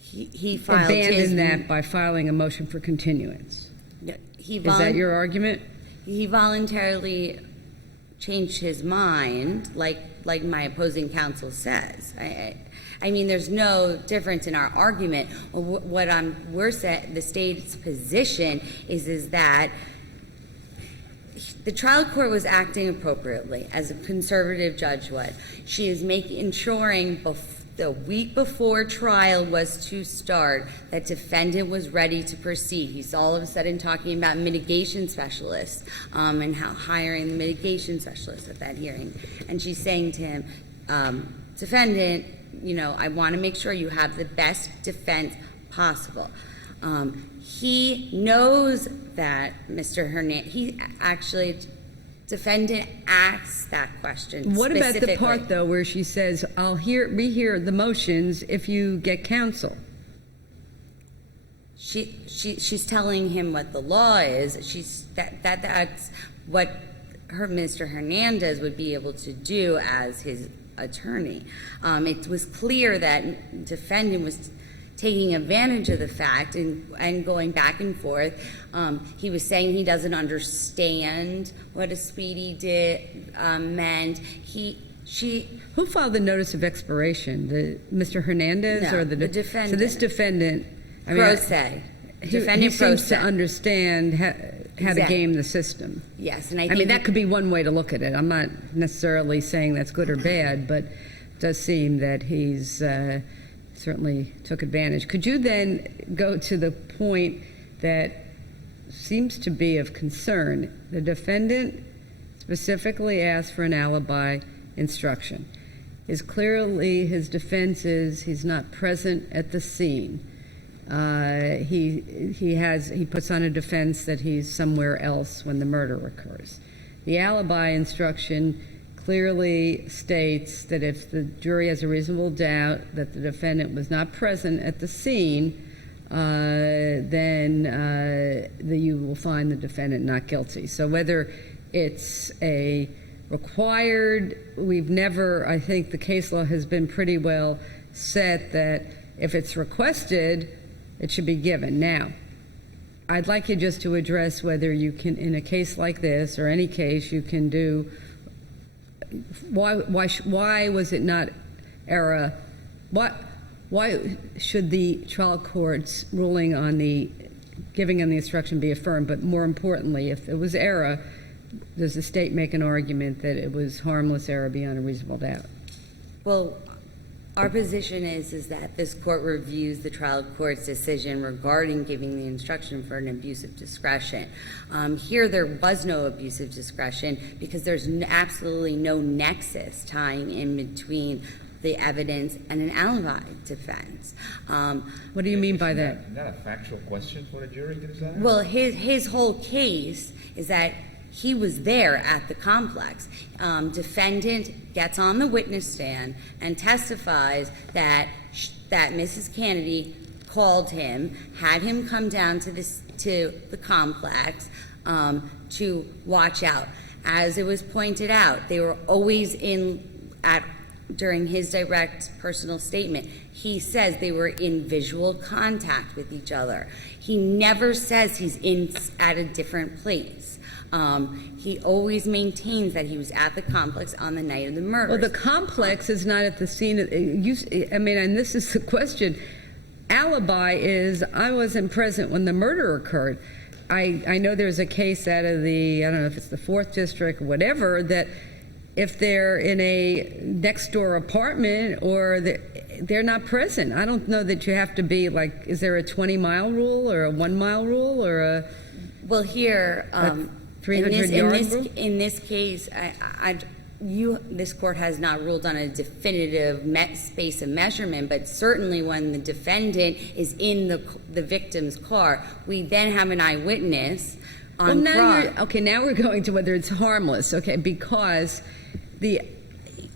He filed abandoned that by filing a motion for continuance. Is Is that your argument? He voluntarily changed his mind, like my opposing counsel says. I mean, there's no difference in our argument. The state's position is that the trial court was acting appropriately, as a conservative judge would. She is ensuring the week before trial was to start, that defendant was ready to proceed. He's all of a sudden talking about mitigation specialists and how hiring the mitigation specialists at that hearing. And she's saying to him, defendant, I want to make sure you have the best defense possible. He knows that Mr. Hernandez, defendant asks that question. What about the part, though, where she says, I'll rehear the motions if you get counsel? She's telling him what the law is. That's what Mr. Hernandez would be able to do as his attorney. It was clear that defendant was taking advantage of the fact and going back and forth. He was saying he doesn't understand what a speedy meant. Who filed the notice of expiration? Mr. Hernandez No, or the defendant. So this defendant, Pro se. he Defendant pro seems to se. understand how to Exactly. game the system. Yes, and I I think mean, that could be one way to look at it. I'm not necessarily saying that's good or bad, but it does seem that he's certainly took advantage. Could you then go to the point that seems to be of concern? The defendant specifically asked for an alibi instruction. Clearly his defense is he's not present at the scene. He puts on a defense that he's somewhere else when the murder occurs. The alibi instruction clearly states that if the jury has a reasonable doubt that the defendant was not present at the scene, then you will find the defendant not guilty. So whether it's a required, I think the case law has been pretty well set that if it's requested, it should be given. Now, I'd like you just to address whether you can, in a case like this or any case, you can do. Why was it not error? Why should the trial court's ruling on the giving him the instruction be affirmed? But more importantly, if it was error, does the state make an argument that it was harmless error beyond a reasonable doubt? Well, our position is that this court reviews the trial court's decision regarding giving the instruction for an abuse of discretion. Here there was no abuse of discretion because there's absolutely no nexus tying in between the evidence and an alibi defense. What do you mean by that? Isn't that a factual question for the jury to decide? Well, his whole case is that he was there at the complex. Defendant gets on the witness stand and testifies that Mrs. Kennedy called him, had him come down to the complex to watch out. As it was pointed out, they were always during his direct personal statement, he says they were in visual contact with each other. He never says he's at a different place. He always maintains that he was at the complex on the night of the murder. Well, the complex is not at the scene. And this is the question. Alibi is, I wasn't present when the murder occurred. I know there's a case out of I don't know if it's the 4th District or whatever, that if they're in a next door apartment or they're not present. I don't know that you have to be is there a 20-mile rule or a 1-mile rule or a... Well, here... 300-yard rule? In this case, this court has not ruled on a definitive space of measurement, but certainly when the defendant is in the victim's car, we then have an eyewitness on now we're going to whether it's harmless, okay, because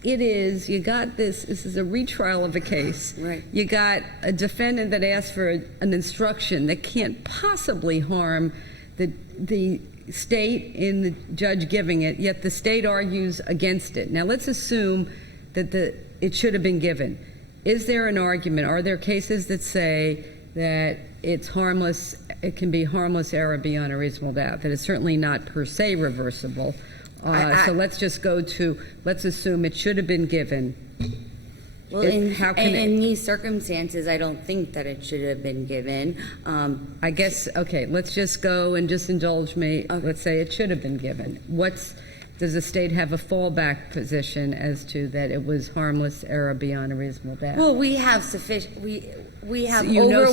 you got this is a retrial of a case. Right. You got a defendant that asked for an instruction that can't possibly harm the state in the judge giving it, yet the state argues against it. Now let's assume that it should have been given. Is there an argument? Are there cases that say that it's harmless, it can be harmless error beyond a reasonable doubt, that it's certainly not per se reversible? So let's just let's assume it should have been given. Well, in these circumstances, I don't think that it should have been given. I guess, okay, let's just go and just indulge me. Okay. Let's say it should have been given. Does the state have a fallback position as to that it was harmless error beyond a reasonable doubt? Well, we have sufficient. We have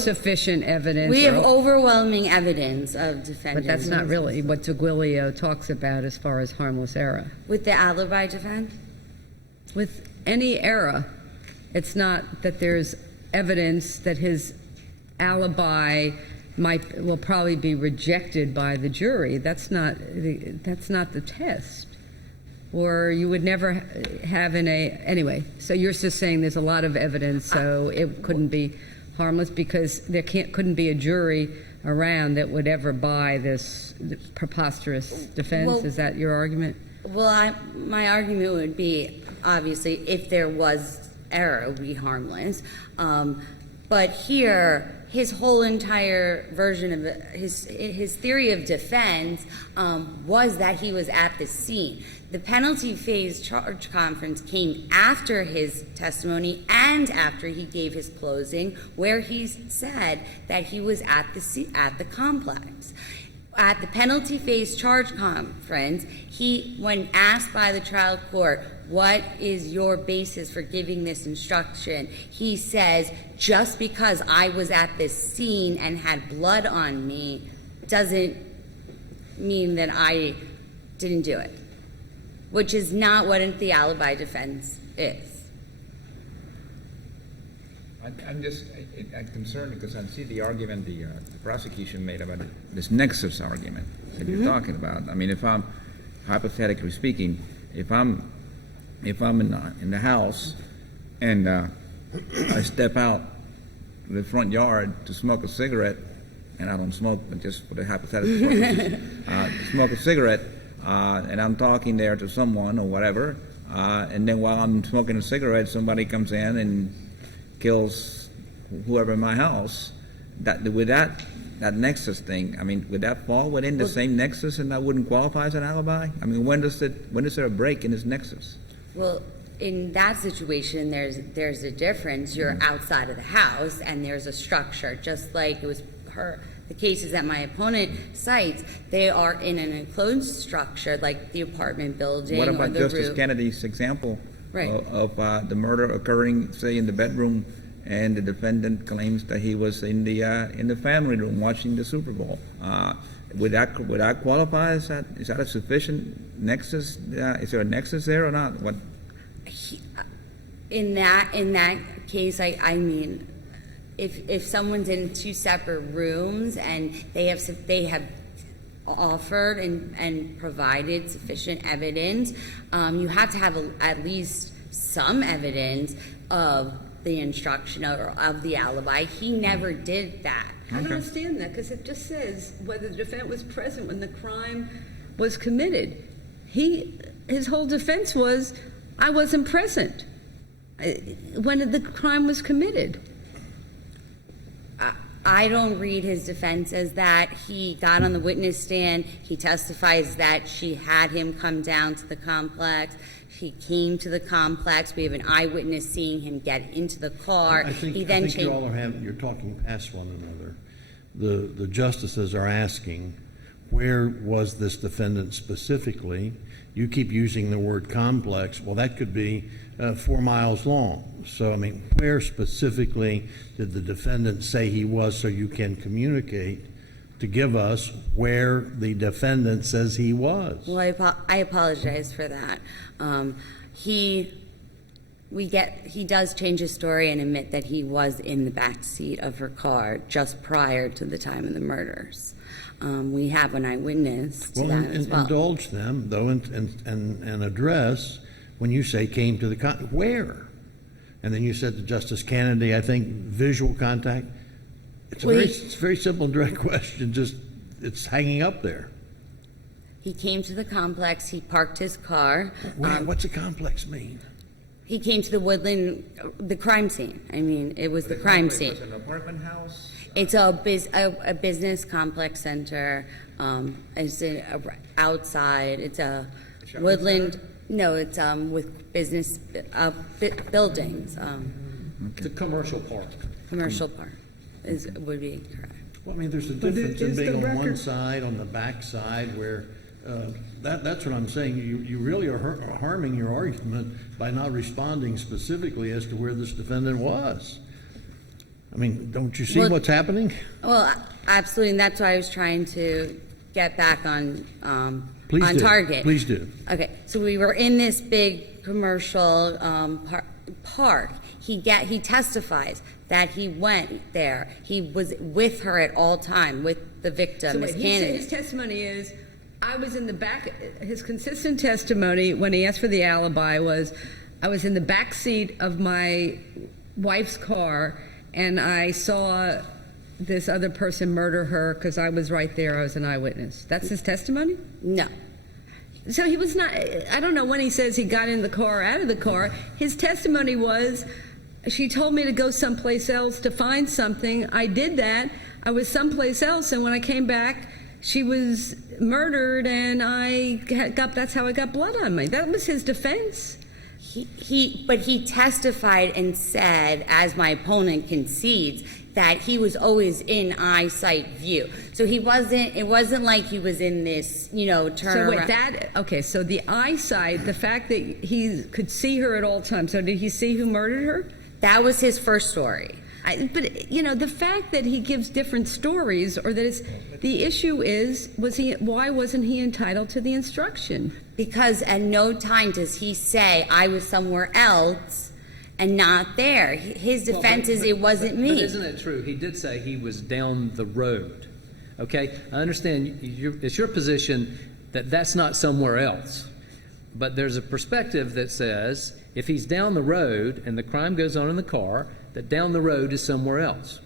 Sufficient evidence. We have overwhelming evidence of defendants. But that's not really what Tuguilio talks about as far as harmless error. With the alibi defense? With any error, it's not that there's evidence that his alibi will probably be rejected by the jury. That's not the test. Or you would never have anyway. So you're just saying there's a lot of evidence, so it couldn't be harmless because there couldn't be a jury around that would ever buy this preposterous defense. Well, is that your argument? Well, my argument would be, obviously, if there was error, it would be harmless. But here, his whole entire version of his theory of defense was that he was at the scene. The penalty phase charge conference came after his testimony and after he gave his closing, where he said that he was at the complex. At the penalty phase charge conference, when asked by the trial court, what is your basis for giving this instruction? He says, just because I was at this scene and had blood on me doesn't mean that I didn't do it, which is not what the alibi defense is. I'm concerned because I see the argument the prosecution made about this nexus argument that you're talking about. I mean, if I'm, hypothetically speaking, if I'm in the house and I step out the front yard to smoke a cigarette, and I don't smoke, but just for the hypothetical purposes, smoke a cigarette, and I'm talking there to someone or whatever, and then while I'm smoking a cigarette, somebody comes in and kills whoever in my house. With that nexus thing, I mean, would that fall within the same nexus, and that wouldn't qualify as an alibi? I mean, when is there a break in this nexus? Well, in that situation, there's a difference. You're outside of the house, and there's a structure, just like it was the cases that my opponent cites. They are in an enclosed structure, like the apartment building. What about or the Justice roof. Kennedy's example Right. of the murder occurring, say, in the bedroom, and the defendant claims that he was in the family room watching the Super Bowl? Would that qualify? Is that a sufficient nexus? Is there a nexus there or not? What? In that case, I mean, if someone's in two separate rooms and they have offered and provided sufficient evidence, you have to have at least some evidence of the instruction or of the alibi. He never did that. I don't understand that because it just says whether the defendant was present when the crime was committed. His whole defense was, I wasn't present when the crime was committed. I don't read his defense as that. He got on the witness stand. He testifies that she had him come down to the complex. He came to the complex. We have an eyewitness seeing him get into the car. I think you all you're talking past one another. The justices are asking, where was this defendant specifically? You keep using the word complex. Well, that could be 4 miles long. So, I mean, where specifically did the defendant say he was, so you can communicate to give us where the defendant says he was? Well, I apologize for that. He does change his story and admit that he was in the back seat of her car just prior to the time of the murders. We have an eyewitness to that as well. Indulge them, though, and address when you say came to the where? And then you said to Justice Kennedy, I think, visual contact. It's a very simple and direct question. Just it's hanging up there. He came to the complex. He parked his car. What's a complex mean? He came to the Woodland, the crime scene. I mean, it was the crime scene. Was it an apartment house? It's a business complex center. It's outside. It's a shopping Woodland. center? No, it's with business buildings. The commercial park. Commercial park would be correct. Well, I mean, there's a But difference in is being the on one record- side, on the back side, where that's what I'm saying. You really are harming your argument by not responding specifically as to where this defendant was. I mean, don't you see Well- what's happening? Well, absolutely, and that's why I was trying to get back on Please do. target. Please do. Okay, so we were in this big commercial park. He testifies that he went there. He was with her at all time, with the victim, So Miss wait, his Kennedy. testimony is, I was in the back, his consistent testimony when he asked for the alibi was, I was in the back seat of my wife's car and I saw this other person murder her because I was right there, I was an eyewitness. That's his testimony? No. So he was not, I don't know when he says he got in the car or out of the car. His testimony was, she told me to go someplace else to find something. I did that. I was someplace else, and when I came back, she was murdered, and that's how I got blood on me. That was his defense. But he testified and said, as my opponent concedes, that he was always in eyesight view. So it wasn't like he was in this, turn So wait, around. so the eyesight, the fact that he could see her at all times. So did he see who murdered her? That was his first story. But the fact that he gives different stories, or that the issue is, why wasn't he entitled to the instruction? Because at no time does he say, I was somewhere else and not there. His defense is, it wasn't me. But isn't it true? He did say he was down the road. Okay? I understand it's your position that that's not somewhere else. But there's a perspective that says if he's down the road and the crime goes on in the car, that down the road is somewhere else.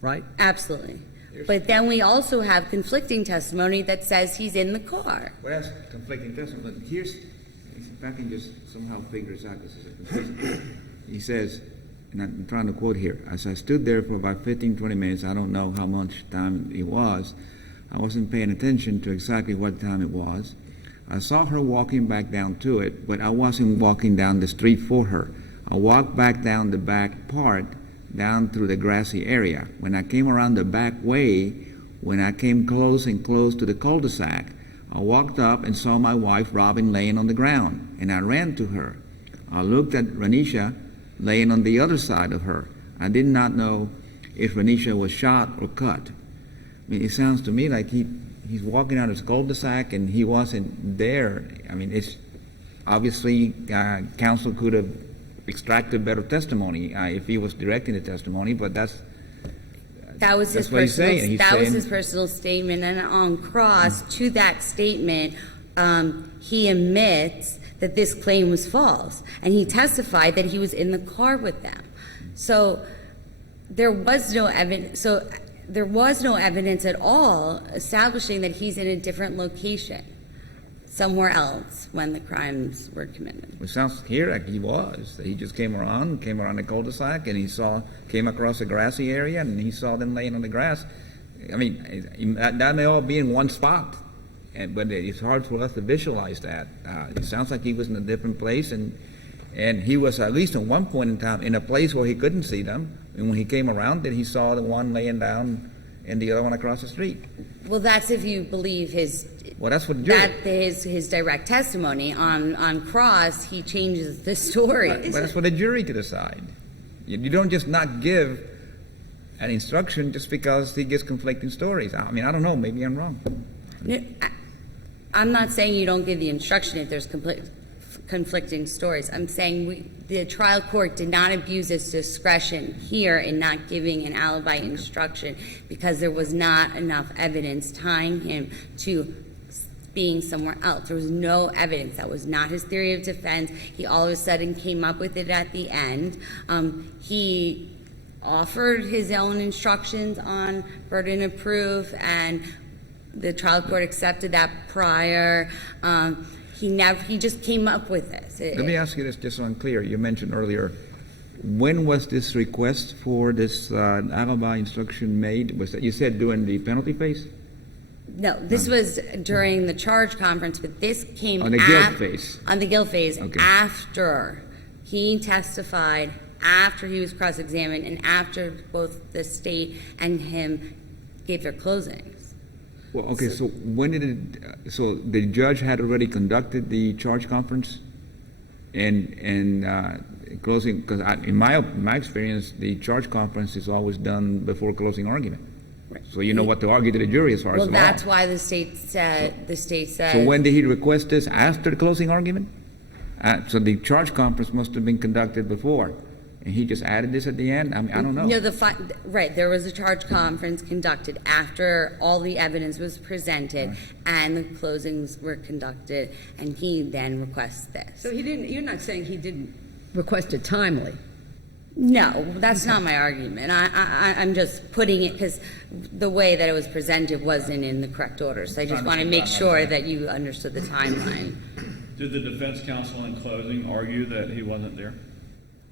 Right? Absolutely. But then we also have conflicting testimony that says he's in the car. Well, that's conflicting testimony. But here's, if I can just somehow figure this out, this is a confusion. He says, and I'm trying to quote here, as I stood there for about 15, 20 minutes, I don't know how much time it was. I wasn't paying attention to exactly what time it was. I saw her walking back down to it, but I wasn't walking down the street for her. I walked back down the back part, down through the grassy area. When I came around the back way, when I came close to the cul-de-sac, I walked up and saw my wife, Robin, laying on the ground, and I ran to her. I looked at Renisha laying on the other side of her. I did not know if Renisha was shot or cut. I mean, it sounds to me like he's walking out his cul-de-sac and he wasn't there. I mean, it's obviously counsel could have extracted better testimony if he was directing the testimony, but that was his personal statement, and on cross to that statement, he admits that this claim was false, and he testified that he was in the car with them. So there was no evidence. So there was no evidence at all establishing that he's in a different location, somewhere else, when the crimes were committed. It sounds here like he was. He just came around the cul-de-sac, and came across a grassy area, and he saw them laying on the grass. I mean, that may all be in one spot, but it's hard for us to visualize that. It sounds like he was in a different place, and he was, at least at one point in time, in a place where he couldn't see them. And when he came around, then he saw the one laying down and the other one across the street. Well, that's if you believe his. Well, that's what the jury. That his direct testimony on cross, he changes the story. But that's for the jury to decide. You don't just not give an instruction just because he gives conflicting stories. I mean, I don't know. Maybe I'm wrong. No, I'm not saying you don't give the instruction if there's conflicting stories. I'm saying the trial court did not abuse its discretion here in not giving an alibi instruction because there was not enough evidence tying him to being somewhere else. There was no evidence. That was not his theory of defense. He all of a sudden came up with it at the end. He offered his own instructions on burden of proof, and the trial court accepted that prior. He just came up with this. Let me ask you this, just so I'm clear. You mentioned earlier, when was this request for this alibi instruction made? Was that, you said, during the penalty phase? No, this was during the charge conference, but this came On the guilt phase? On the guilt phase, Okay. after he testified, after he was cross-examined, and after both the state and him gave their closings. Well, okay, so when did it, so the judge had already conducted the charge conference and closing, because in my experience, the charge conference is always done before closing argument. Right. So you know what to argue to the jury as far as Well, the law. that's why the state said, So when did he request this? After the closing argument? So the charge conference must have been conducted before, and he just added this at the end? I mean, I don't know. No, right, there was a charge conference conducted after all the evidence was presented and the closings were conducted, and he then requests this. So you're not saying he didn't request it timely? No, that's not my argument. I'm just putting it, because the way that it was presented wasn't in the correct order, so I just want to make sure that you understood the timeline. Did the defense counsel in closing argue that he wasn't there?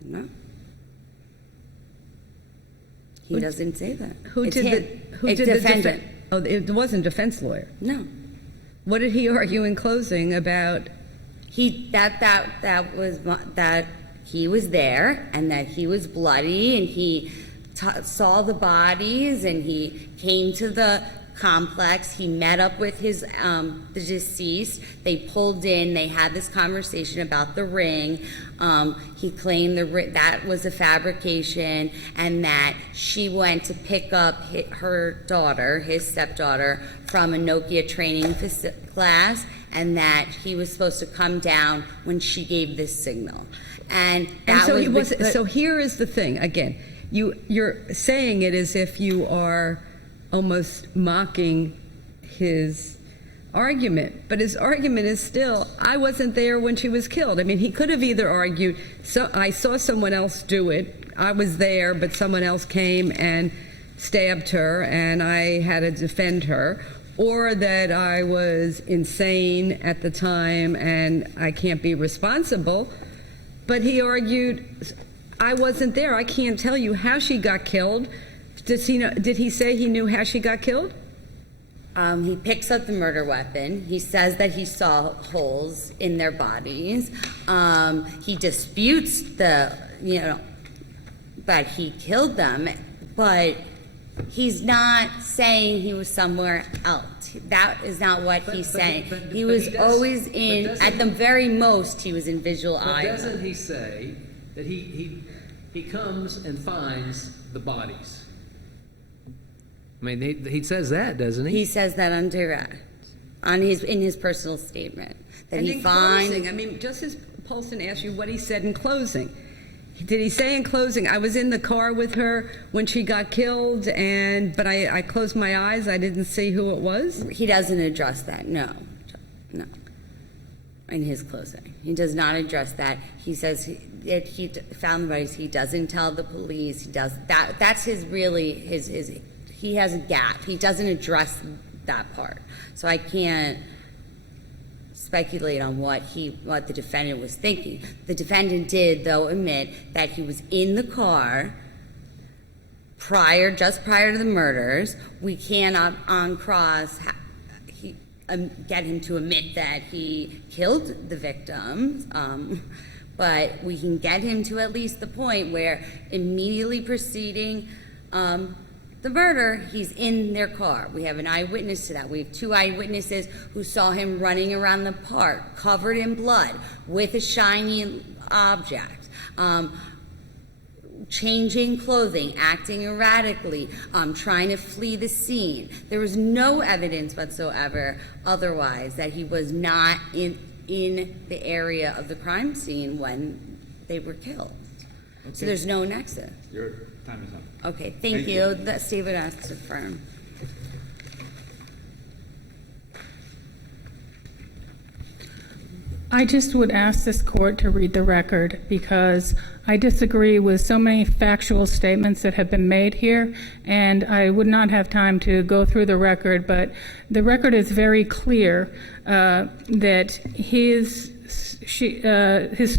No. He doesn't say that. Who It's did him. the It's defense? defendant. Oh, it wasn't defense lawyer. No. What did he argue in closing about? That he was there and that he was bloody, and he saw the bodies, and he came to the complex. He met up with the deceased. They pulled in. They had this conversation about the ring. He claimed that was a fabrication, and that she went to pick up her daughter, his stepdaughter, from a Nokia training class, and that he was supposed to come down when she gave this signal. And So here is the thing. Again, you're saying it as if you are almost mocking his argument, but his argument is still, I wasn't there when she was killed. I mean, he could have either argued, I saw someone else do it, I was there, but someone else came and stabbed her, and I had to defend her, or that I was insane at the time and I can't be responsible. But he argued, I wasn't there. I can't tell you how she got killed. Did he say he knew how she got killed? He picks up the murder weapon. He says that he saw holes in their bodies. He disputes that he killed them, but he's not saying he was somewhere else. That is not what he's saying. He was always in, at the very most, he was in visual eye. But doesn't he say that he comes and finds the bodies? I mean, he says that, doesn't he? He says that on direct, in his personal statement, that And he in finds. closing, I mean, Justice Polson asked you what he said in closing. Did he say in closing, I was in the car with her when she got killed, but I closed my eyes, I didn't see who it was? He doesn't address that, no. In his closing. He does not address that. He says he found the bodies. He doesn't tell the police. He does that. That's his he has a gap. He doesn't address that part. So I can't speculate on what the defendant was thinking. The defendant did, though, admit that he was in the car just prior to the murders. We cannot on cross get him to admit that he killed the victims, but we can get him to at least the point where immediately preceding the murder, he's in their car. We have an eyewitness to that. We have 2 eyewitnesses who saw him running around the park, covered in blood, with a shiny object, changing clothing, acting erratically, trying to flee the scene. There was no evidence whatsoever otherwise that he was not in the area of the crime scene when they were killed. Okay. So there's no nexus. Your time is up. Okay, thank you. That's David asks to affirm. I just would ask this court to read the record because I disagree with so many factual statements that have been made here, and I would not have time to go through the record, but the record is very clear that his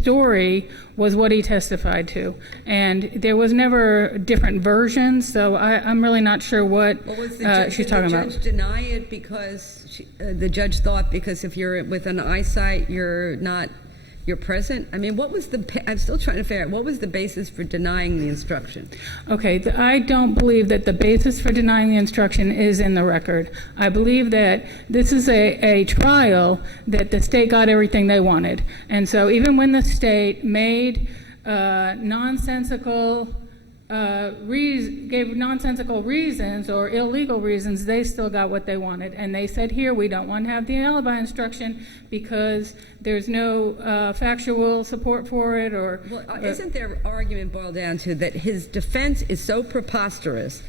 story was what he testified to, and there was never different versions, so I'm really not sure what she's talking about. Did the judge deny it because the judge thought because if you're with an eyesight, you're present? I mean, I'm still trying to figure out, what was the basis for denying the instruction? Okay, I don't believe that the basis for denying the instruction is in the record. I believe that this is a trial that the state got everything they wanted. And so even when the state made nonsensical gave nonsensical reasons or illegal reasons, they still got what they wanted. And they said, here, we don't want to have the alibi instruction because there's no factual support for it. Isn't their argument boiled down to that his defense is so preposterous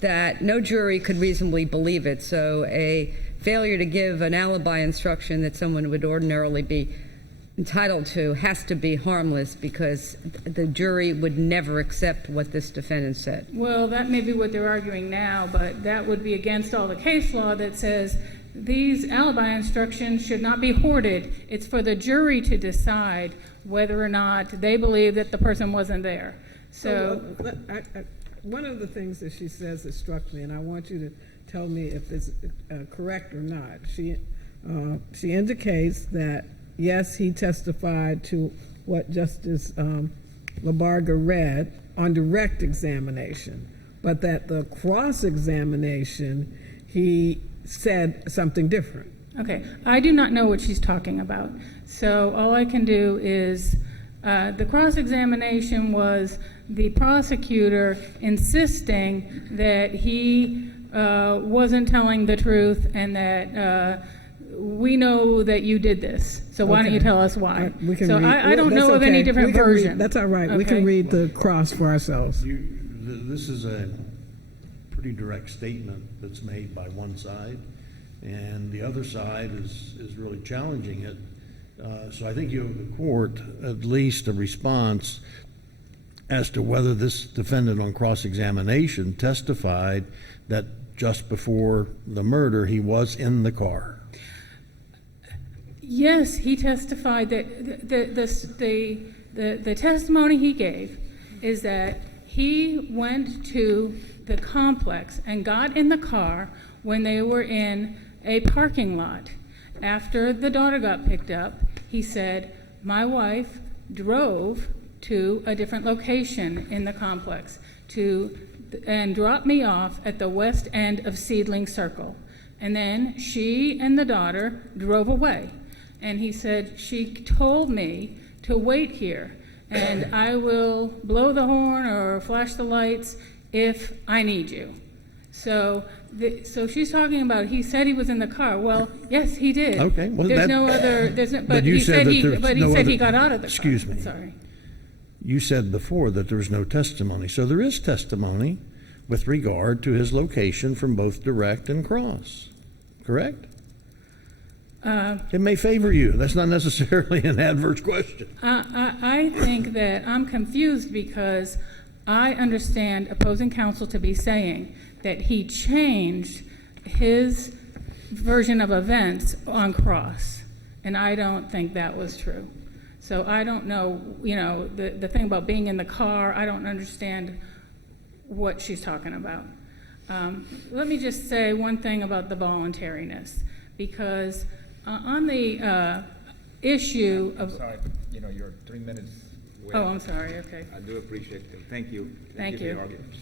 that no jury could reasonably believe it? So a failure to give an alibi instruction that someone would ordinarily be entitled to has to be harmless because the jury would never accept what this defendant said. Well, that may be what they're arguing now, but that would be against all the case law that says these alibi instructions should not be hoarded. It's for the jury to decide whether or not they believe that the person wasn't there. So one of the things that she says that struck me, and I want you to tell me if it's correct or not. She indicates that yes, he testified to what Justice Labarga read on direct examination, but that the cross-examination, he said something different. Okay, I do not know what she's talking about. So all I can do is the cross-examination was the prosecutor insisting that he wasn't telling the truth and that we know that you did this, so why don't you tell us why? I don't know of any different version. That's all right. Okay. We can read the cross for ourselves. This is a pretty direct statement that's made by one side, and the other side is really challenging it. So I think you owe the court at least a response as to whether this defendant on cross-examination testified that just before the murder he was in the car. Yes, he testified that the testimony he gave is that he went to the complex and got in the car when they were in a parking lot. After the daughter got picked up, he said, my wife drove to a different location in the complex and dropped me off at the west end of Seedling Circle. And then she and the daughter drove away. And he said, she told me to wait here, and I will blow the horn or flash the lights if I need you. So she's talking about he said he was in the car. Well, yes, he did. Okay. Well, but he said he got out of the car. Excuse me. Sorry. You said before that there's no testimony. So there is testimony with regard to his location from both direct and cross. Correct? It may favor you. That's not necessarily an adverse question. I think that I'm confused because I understand opposing counsel to be saying that he changed his version of events on cross, and I don't think that was true. So I don't know, the thing about being in the car, I don't understand what she's talking about. Let me just say one thing about the voluntariness, because on the issue of... I'm sorry, but you're 3 minutes. Oh, I'm sorry, okay. I do appreciate it. Thank you. Thank For you. your arguments.